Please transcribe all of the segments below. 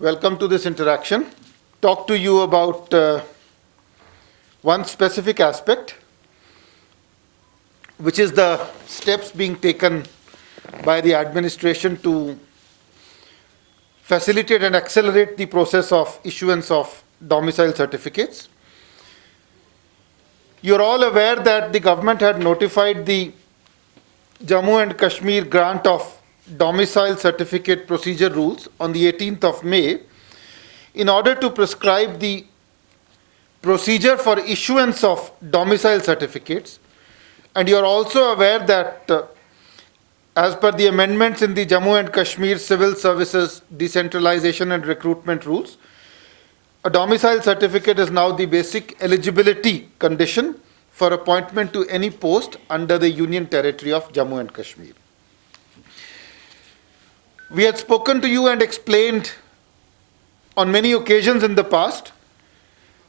Welcome to this interaction. Talk to you about one specific aspect, which is the steps being taken by the administration to facilitate and accelerate the process of issuance of domicile certificates. You're all aware that the government had notified the Jammu and Kashmir grant of domicile certificate procedure rules on the 18th of May in order to prescribe the procedure for issuance of domicile certificates. And you're also aware that as per the amendments in the Jammu and Kashmir Civil Services Decentralization and Recruitment Rules, a domicile certificate is now the basic eligibility condition for appointment to any post under the Union Territory of Jammu and Kashmir. We had spoken to you and explained on many occasions in the past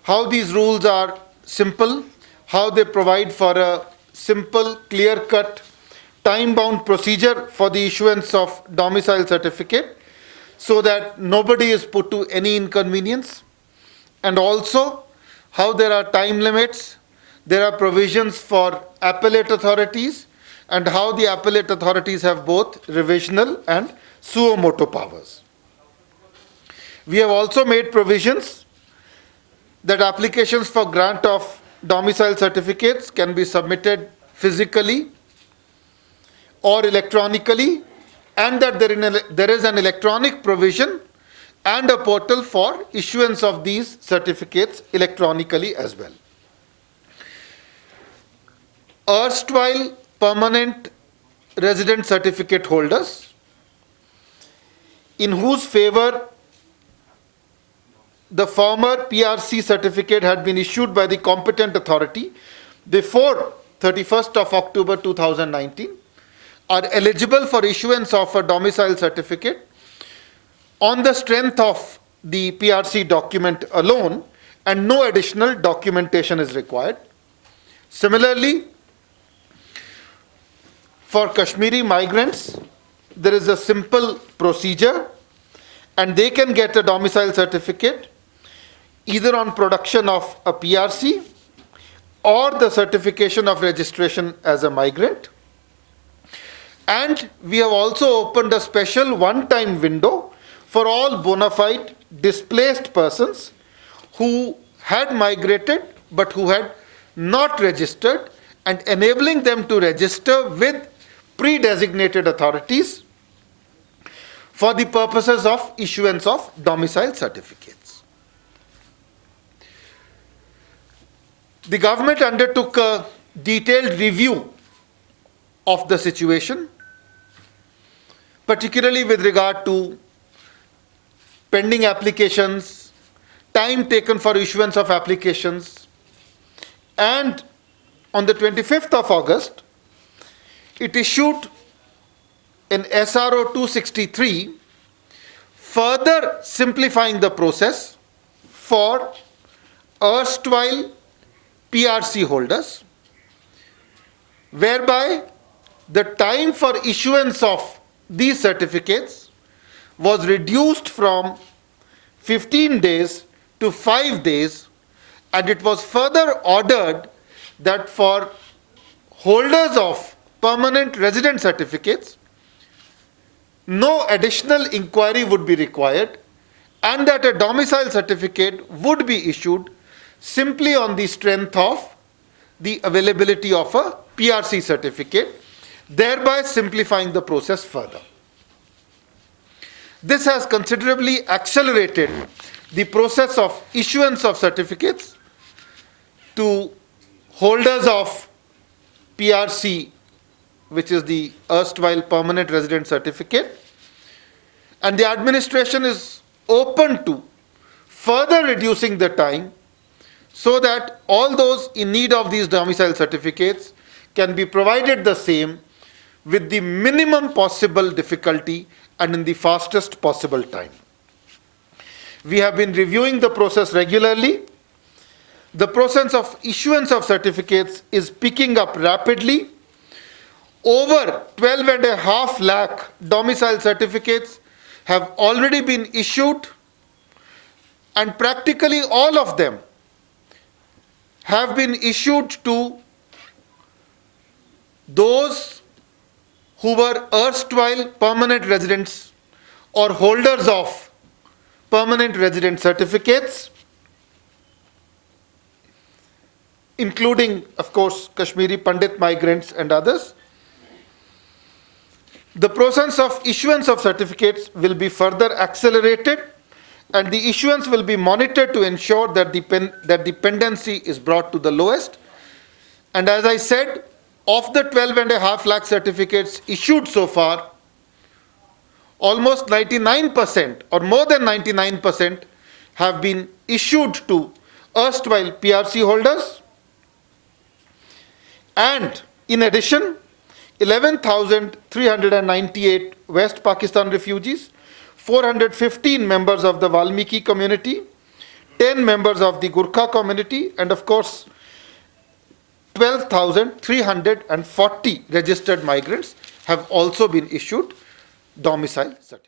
how these rules are simple, how they provide for a simple, clear-cut, time-bound procedure for the issuance of domicile certificate so that nobody is put to any inconvenience, and also how there are time limits, there are provisions for appellate authorities, and how the appellate authorities have both revisional and suo motu powers. We have also made provisions that applications for grant of domicile certificates can be submitted physically or electronically, and that there is an electronic provision and a portal for issuance of these certificates electronically as well. Erstwhile permanent resident certificate holders in whose favor the former PRC certificate had been issued by the competent authority before 31st of October 2019 are eligible for issuance of a domicile certificate on the strength of the PRC document alone, and no additional documentation is required. Similarly, for Kashmiri migrants, there is a simple procedure, and they can get a domicile certificate either on production of a PRC or the certification of registration as a migrant. And we have also opened a special one-time window for all bona fide displaced persons who had migrated but who had not registered, and enabling them to register with pre-designated authorities for the purposes of issuance of domicile certificates. The government undertook a detailed review of the situation, particularly with regard to pending applications, time taken for issuance of applications, and on the 25th of August, it issued an SRO 263 further simplifying the process for erstwhile PRC holders, whereby the time for issuance of these certificates was reduced from 15 days to 5 days, and it was further ordered that for holders of permanent resident certificates, no additional inquiry would be required, and that a domicile certificate would be issued simply on the strength of the availability of a PRC certificate, thereby simplifying the process further. This has considerably accelerated the process of issuance of certificates to holders of PRC, which is the erstwhile permanent resident certificate, and the administration is open to further reducing the time so that all those in need of these domicile certificates can be provided the same with the minimum possible difficulty and in the fastest possible time. We have been reviewing the process regularly. The process of issuance of certificates is picking up rapidly. Over 12.5 lakh domicile certificates have already been issued and practically all of them have been issued to those who were erstwhile permanent residents or holders of permanent resident certificates, including, of course, Kashmiri Pandit migrants and others. The process of issuance of certificates will be further accelerated, and the issuance will be monitored to ensure that that dependency is brought to the lowest. And as I said, of the 12.5 lakh certificates issued so far, almost 99% or more than 99% have been issued to erstwhile PRC holders. And in addition, 11,398 West Pakistan refugees, 415 members of the Valmiki community, 10 members of the Gurkha community, and of course, 12,340 registered migrants have also been issued domicile certificates.